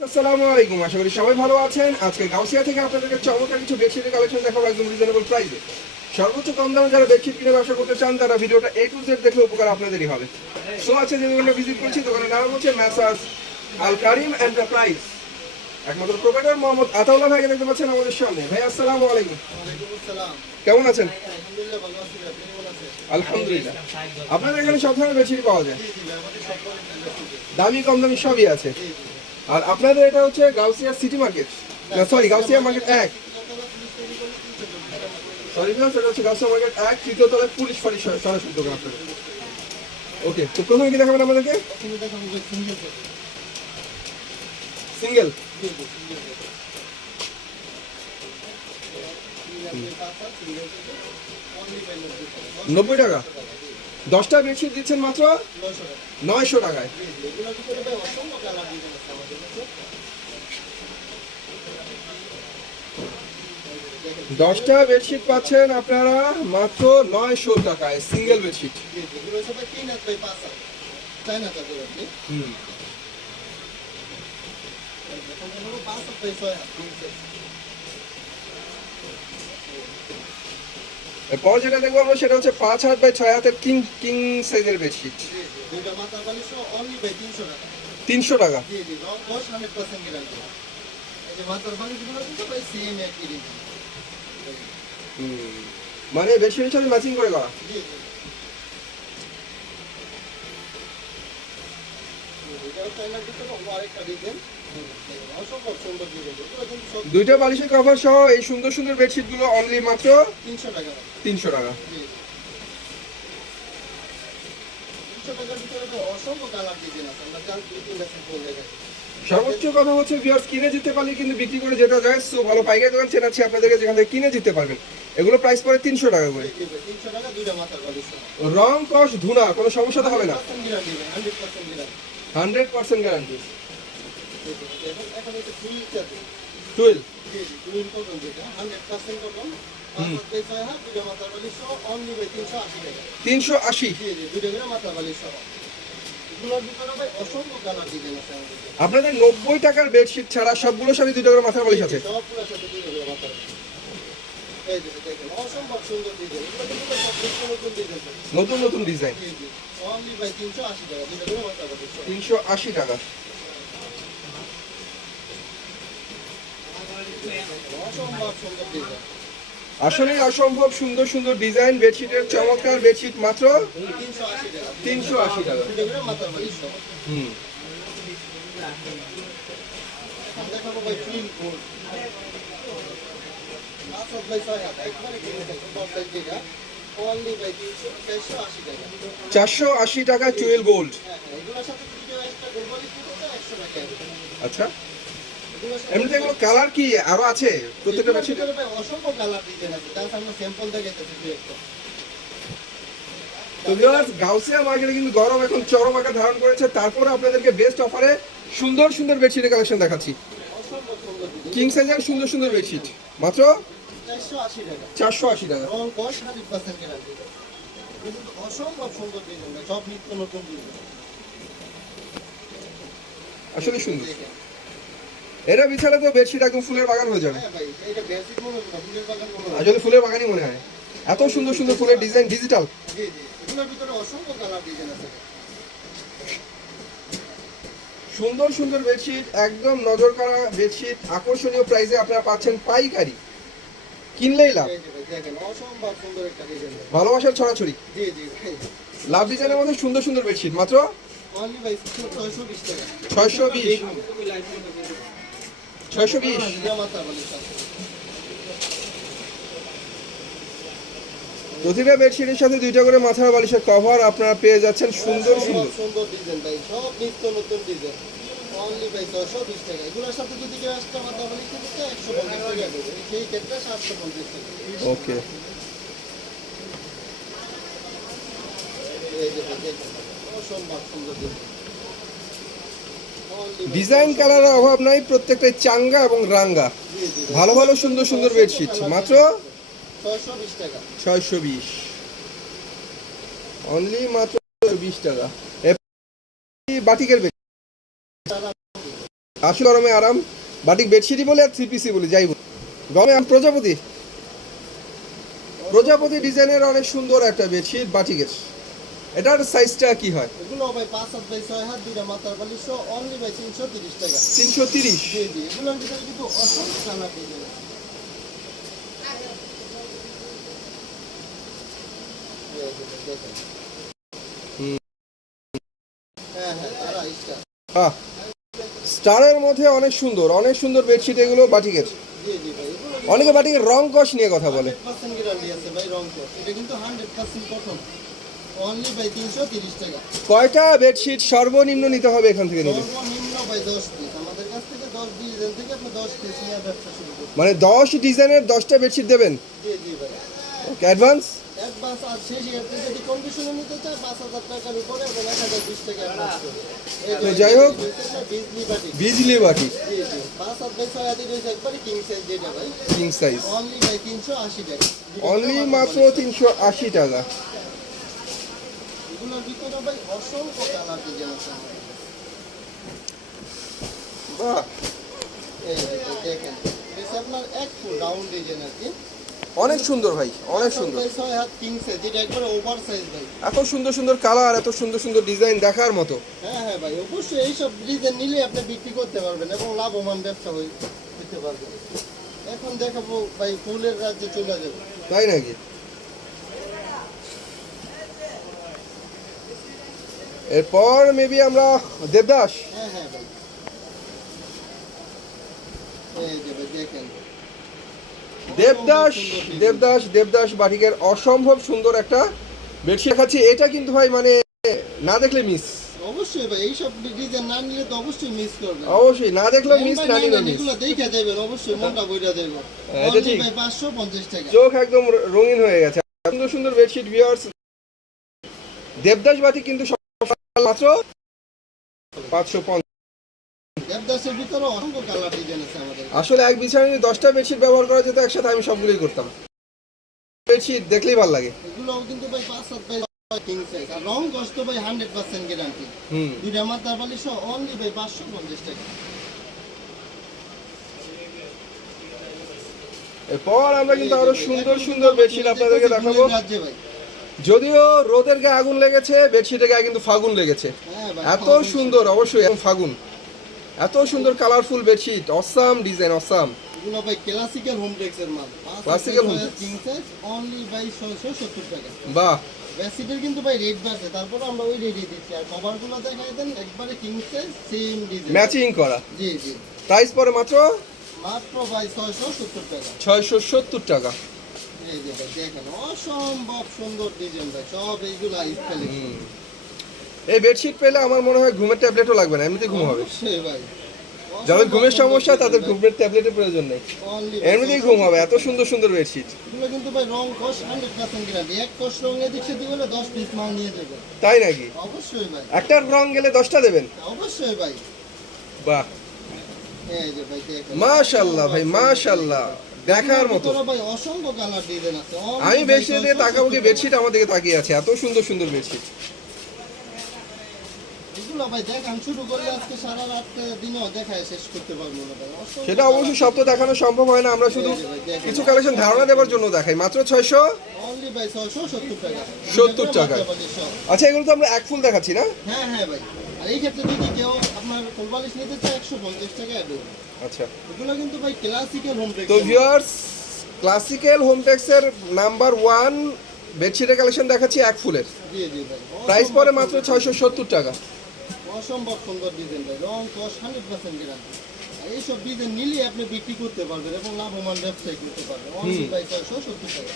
আসসালামু আলাইকুম, আশা করি সবাই ভালো আছেন। আজকে গাউসিয়া থেকে আপনাদেরকে চমৎকার কিছু বেডশিটের কালেকশন দেখাবো একদম রিজনেবল প্রাইসে। সর্বোচ্চ কম দামে যারা বেডশিট কিনে ব্যবসা করতে চান তারা ভিডিওটা A to Z দেখলে উপকার আপনাদেরই হবে। সো আছে যে দোকানে ভিজিট করছি, দোকানের নাম হচ্ছে মেসার্স আল কারিম এন্টারপ্রাইজ। একমাত্র প্রোপাইটার মোহাম্মদ আতাউল্লাহ ভাইকে দেখতে পাচ্ছেন আমাদের সামনে। ভাই আসসালামু আলাইকুম। কেমন আছেন? আলহামদুলিল্লাহ। আপনাদের এখানে সব ধরনের বেডশিট পাওয়া যায়, দামি কম দামি সবই আছে। আর আপনাদের এটা হচ্ছে গাউসিয়া সিটি মার্কেট, না সরি গাউসিয়া মার্কেট 1, সরি না সেটা হচ্ছে গাউসিয়া মার্কেট 1 তৃতীয় তলায় পুলিশ ফাঁড়ি সরাসরি দোকান আপনাদের। ওকে, তো প্রথমে কি দেখাবেন আমাদেরকে? সিঙ্গেল 90 টাকা, 10টা বেডশিট দিচ্ছেন মাত্র 900 টাকায়। 10টা বেডশিট পাচ্ছেন আপনারা মাত্র 900 টাকায়, সিঙ্গেল বেডশিট। এরপর যেটা দেখবো আমরা সেটা হচ্ছে 5 হাত বাই 6 হাতের কিং কিং সাইজের বেডশিট, 300 টাকা। মানে বেডশিটের সাথে ম্যাচিং করে করা। দুইটা বালিশের কভার সহ এই সুন্দর সুন্দর বেডশিট গুলো অনলি মাত্র 300 টাকা। সর্বোচ্চ কথা হচ্ছে ভিউয়ার্স, কিনে যেতে পারলে কিন্তু বিক্রি করে যেতে যায়। সো ভালো পাইকারি দোকান চেনাচ্ছি আপনাদেরকে যেখান থেকে কিনে যেতে পারবেন। এগুলো প্রাইস পড়ে 300 টাকা করে। রং কস ধুনা কোনো সমস্যা তো হবে না, 100% গ্যারান্টি। 12 380। আপনাদের 90 টাকার বেডশিট ছাড়া সবগুলোর সাথে 2 টাকার মাথার বালিশ আছে। নতুন নতুন ডিজাইন, 380 টাকা। আসলে অসম্ভব সুন্দর সুন্দর ডিজাইন বেডশিটের, চমৎকার বেডশিট মাত্র 380 টাকা। হুম, 480 টাকা টুয়েল গোল্ড। আচ্ছা, এমনিতে এগুলো কালার কি আরো আছে প্রত্যেকটা বেডশিটে? অসংখ্য কালার ডিজাইন আছে, তার সামনে স্যাম্পল দেখাইতেছি একটা। তো ভিউয়ার্স, গাউসিয়া মার্কেটে কিন্তু গরম এখন চরম আকার ধারণ করেছে, তারপরে আপনাদেরকে বেস্ট অফারে সুন্দর সুন্দর বেডশিটের কালেকশন দেখাচ্ছি। কিং সাইজের সুন্দর সুন্দর বেডশিট মাত্র 480 টাকা। আসলে সুন্দর, এটা বিছালে তো বেডশিট একদম ফুলের বাগান হয়ে যাবে। আসলে ফুলের বাগানই মনে হয়, এত সুন্দর সুন্দর ফুলের ডিজাইন, ডিজিটাল। সুন্দর সুন্দর বেডশিট, একদম নজর কাড়া বেডশিট, আকর্ষণীয় প্রাইসে আপনারা পাচ্ছেন পাইকারি, কিনলেই লাভ। ভালোবাসার ছড়াছড়ি, লাভ ডিজাইনের মধ্যে সুন্দর সুন্দর বেডশিট মাত্র 620। প্রতিটা বেডশিটের সাথে 2টা করে মাথার বালিশের কভার আপনারা পেয়ে যাচ্ছেন সুন্দর সুন্দর সুন্দর ডিজাইন ভাই, সব নিত্য নতুন ডিজাইন। অনলি ভাই 620 টাকা। এগুলোর সাথে যদি কেউ একটা মাথার বালিশ কিনতে 150 টাকা দেবে, সেই ক্ষেত্রে 750 টাকা। ওকে, এই যে দেখেন অসম্ভব সুন্দর ডিজাইন, কালারের অভাব নাই, প্রত্যেকটাই চাঙ্গা এবং রাঙ্গা। ভালো ভালো সুন্দর সুন্দর বেডশিট মাত্র 620, অনলি মাত্র 20 টাকা। বাটিকের বেডশিট আসলে গরমে আরাম, বাটিক বেডশিটই বলি আর 3 পিসই বলি, যাই বলি। গরমে প্রজাপতি প্রজাপতি ডিজাইনের অনেক সুন্দর একটা বেডশিট বাটিকের। এটার সাইজটা কি হয়? এগুলো ভাই 5 হাত বাই 6 হাত দুইটা মাথার বালিশ অনলি ভাই 330 টাকা। 330। জি জি, এগুলোর ভিতরে কিন্তু অসংখ্য কালার ডিজাইন আছে। এই যে দেখেন। হ্যাঁ হ্যাঁ, তারা ইস্টা। স্টারের মধ্যে অনেক সুন্দর বেডশিট এগুলো বাটিকের। জি জি ভাই, এগুলো অনেকে বাটিকের রং কষ নিয়ে কথা বলে। 100% গ্যারান্টি আছে ভাই রং কস। এটা কিন্তু 100% কটন। অনলি ভাই 330 টাকা। কয়টা বেডশিট সর্বনিম্ন নিতে হবে এখান থেকে নিলে? সর্বনিম্ন ভাই 10 পিস। আমাদের কাছ থেকে 10 ডিজাইন থেকে আপনি 10 পিস নিয়ে ব্যবসা শুরু করুন। মানে 10 ডিজাইনের 10টা বেডশিট দেবেন? জি জি ভাই। ওকে, অ্যাডভান্স? অ্যাডভান্স আর শেষে আপনি যদি কন্ডিশনে নিতে চান 5000 টাকার উপরে এবং 1020 টাকা অ্যাডভান্স করুন। তো যাই হোক, বিজলি বাটি। বিজলি বাটি জি জি, 5 হাত বাই 6 হাতের রয়েছে একবারে কিং সাইজ যেটা ভাই। কিং সাইজ অনলি ভাই 380 টাকা। অনলি মাত্র 380 টাকা। এগুলোর ভিতরে ভাই অসংখ্য কালার ডিজাইন আছে আমাদের। বাহ, এই যে দেখেন, এটা আপনার এক ফুল রাউন্ড ডিজাইন আছে। অনেক সুন্দর ভাই, অনেক সুন্দর। 6 হাত কিং সাইজ যেটা একবারে ওভার সাইজ ভাই। এত সুন্দর কালার, এত সুন্দর ডিজাইন দেখার মতো। হ্যাঁ হ্যাঁ ভাই, অবশ্যই এইসব ডিজাইন নিলে আপনি বিক্রি করতে পারবেন এবং লাভবান ব্যবসা হতে পারবেন। এখন দেখাবো ভাই ফুলের রাজ্যে চলে যাবে। তাই নাকি? এরপর মেবি আমরা দেবদাস। হ্যাঁ হ্যাঁ ভাই, এই যে ভাই দেখেন দেবদাস বাটিকের অসম্ভব সুন্দর একটা বেডশিট দেখাচ্ছি। এটা কিন্তু ভাই মানে না দেখলে মিস। অবশ্যই ভাই, এইসব ডিজাইন না নিলে তো অবশ্যই মিস করবেন। অবশ্যই না দেখলেও মিস, না নিলেও মিস। এগুলো দেখে যাবেন, অবশ্যই মনটা বইরা যাবে। এটা ঠিক, ভাই 550 টাকা। চোখ একদম রঙিন হয়ে গেছে। সুন্দর বেডশিট ভিউয়ার্স। দেবদাস বাটিক কিন্তু মাত্র 550। দেবদাসের ভিতরে অসংখ্য কালার ডিজাইন আছে আমাদের। আসলে এক বিছানায় 10টা বেডশিট ব্যবহার করা যেত একসাথে, আমি সবগুলোই করতাম। বেডশিট দেখলেই ভালো লাগে। এগুলো কিন্তু ভাই 5 হাত বাই 6 কিং সাইজ আর রং কষ্ট ভাই 100% গ্যারান্টি। দুইটা মাথার বালিশ অনলি ভাই 550 টাকা। এরপর আমরা কিন্তু আরো সুন্দর বেডশিট আপনাদেরকে দেখাবো। যদিও রোদের গায়ে আগুন লেগেছে, বেডশিটের গায়ে কিন্তু ফাগুন লেগেছে। এত সুন্দর, অবশ্যই এখন ফাগুন। এত সুন্দর colourful bedsheet, awesome design, awesome. এগুলো ভাই ক্লাসিক্যাল হোম টেক্সের মাল। Classical home king size only ভাই 670 টাকা। বাহ, বেডশিটের কিন্তু ভাই রেট বাড়ছে, তারপর আমরা ওই রেটই দিচ্ছি। আর কভারগুলো দেখাই দেন একবারে king size same design matching করা। জি জি, প্রাইস পড়ে মাত্র ভাই 670 টাকা। 670 টাকা। এই যে ভাই দেখেন অসম্ভব সুন্দর ডিজাইন ভাই, সব এইগুলা স্টাইলিশ। এই বেডশিট পেলে আমার মনে হয় ঘুমের ট্যাবলেটও লাগবে না, এমনিতেই ঘুম হবে। অবশ্যই ভাই, যাদের ঘুমের সমস্যা তাদের ঘুমের ট্যাবলেটের প্রয়োজন নেই, এমনিতেই ঘুম হবে। এত সুন্দর বেডশিট। এগুলো কিন্তু ভাই রং কস 100% গ্যারান্টি। এক কস রং এদিক সেদিক হলে 10 পিস মাল নিয়ে যাবে। তাই নাকি? অবশ্যই ভাই, একটা রং গেলে 10টা দেবেন? অবশ্যই ভাই। বাহ, এই যে ভাই দেখেন মাশাআল্লাহ ভাই, মাশাআল্লাহ, দেখার মতো। ভাই অসংখ্য কালার ডিজাইন আছে। আমি বেডশিট দিয়ে তাকাবো কি, বেডশিট আমার দিকে তাকিয়ে আছে। এত সুন্দর বেডশিট। এগুলো ভাই দেখান শুরু করলে আজকে সারা রাত দিনও দেখায় শেষ করতে পারবো না ভাই। সেটা অবশ্যই সব তো দেখানো সম্ভব হয় না, আমরা শুধু কিছু কালেকশন ধারণা দেওয়ার জন্য দেখাই। মাত্র 600 অনলি ভাই 670 টাকা। 70 টাকা। আচ্ছা, এগুলো তো আমরা এক ফুল দেখাচ্ছি না? হ্যাঁ হ্যাঁ ভাই, আর এই ক্ষেত্রে যদি কেউ আপনার কোলবালিশ নিতে চায় 150 টাকা অ্যাড হবে। আচ্ছা, এগুলো কিন্তু ভাই ক্লাসিক্যাল হোম টেক্স। তো ভিউয়ার্স, ক্লাসিক্যাল হোম টেক্সের নাম্বার 1 বেডশিটের কালেকশন দেখাচ্ছি এক ফুলের। জি জি ভাই, প্রাইস পড়ে মাত্র 670 টাকা। অসম্ভব সুন্দর ডিজাইন ভাই, রং কস 100% গ্যারান্টি। আর এইসব ডিজাইন নিলে আপনি বিক্রি করতে পারবেন এবং লাভবান ব্যবসায় করতে পারবেন। অনলি ভাই 670 টাকা।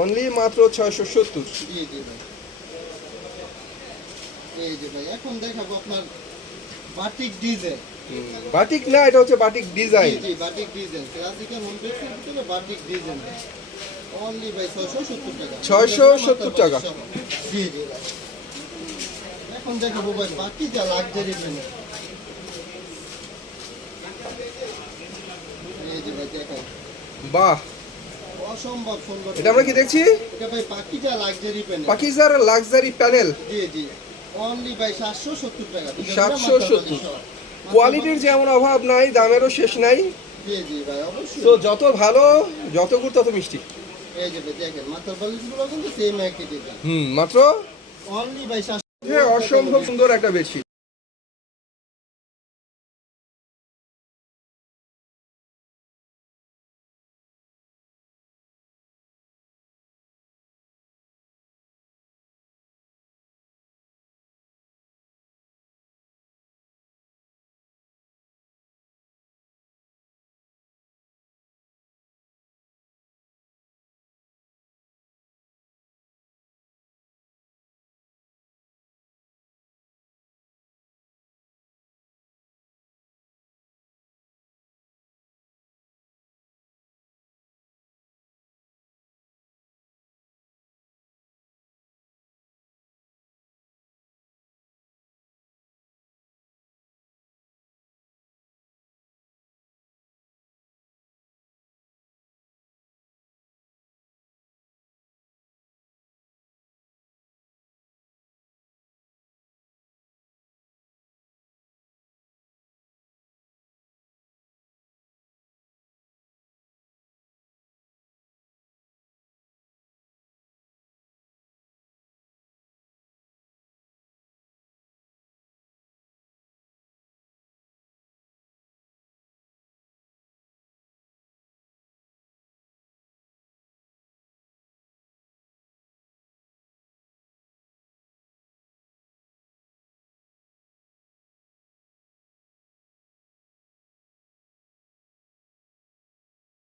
অনলি মাত্র 670। জি জি ভাই, এই যে ভাই এখন দেখাবো আপনার বাটিক ডিজাইন। বাটিক না, এটা হচ্ছে বাটিক ডিজাইন। জি জি, বাটিক ডিজাইন ক্লাসিক্যাল হোম টেক্সের ভিতরে বাটিক ডিজাইন অনলি ভাই 670 টাকা। 670 টাকা। জি জি ভাই, এখন দেখাবো ভাই বাকি যা লাক্সারি প্যানেল। এই যে ভাই দেখেন, বাহ, অসম্ভব সুন্দর। এটা আমরা কি দেখছি? এটা ভাই পাকিজা লাক্সারি প্যানেল। পাকিজার লাক্সারি প্যানেল। জি জি, অনলি ভাই 770 টাকা। 770। কোয়ালিটির যেমন অভাব নাই, দামেরও শেষ নাই। জি জি ভাই অবশ্যই। তো যত ভালো, যত গুড় তত মিষ্টি। এই যে ভাই দেখেন মাথার বালিশগুলো কিন্তু সেম একই ডিজাইন। মাত্র অনলি ভাই অসম্ভব সুন্দর একটা বেডশিট।